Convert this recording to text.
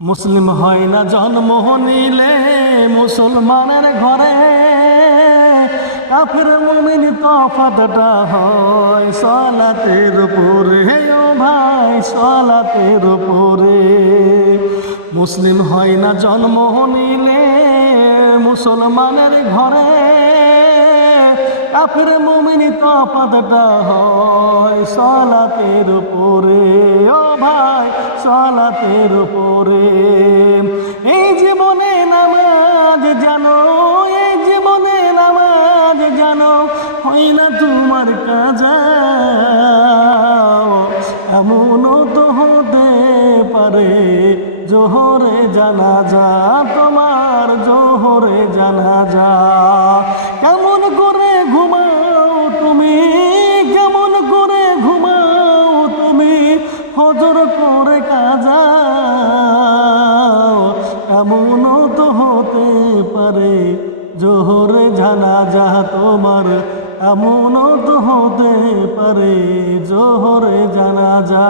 মুসলিম হয় না জন্ম নিলে মুসলমানের ঘরে, কাফের মুমিন তফাতটা হয় সালাতের উপরে। ও ভাই সালাতের উপরে। মুসলিম হয় না জন্ম নিলে মুসলমানের ঘরে, কাফের মুমিন তফাতটা হয় সালাতের উপরে। ও ভাই সালাতের উপরে। এই জীবনে নামাজ জানো, এই জীবনে নামাজ জানো, হয় না তোমার কাজা। এমনও তো হতে পারে জোহরে জানাজা, তোমার জোহরে জানাজা। কেমন করে ঘুমাও তুমি, কেমন করে ঘুমাও তুমি, হজর করে কাজা। এমনও তো হতে পারে জোহরে জানাজা তোমার, এমনও তো হতে পারে জোহরে জানাজা।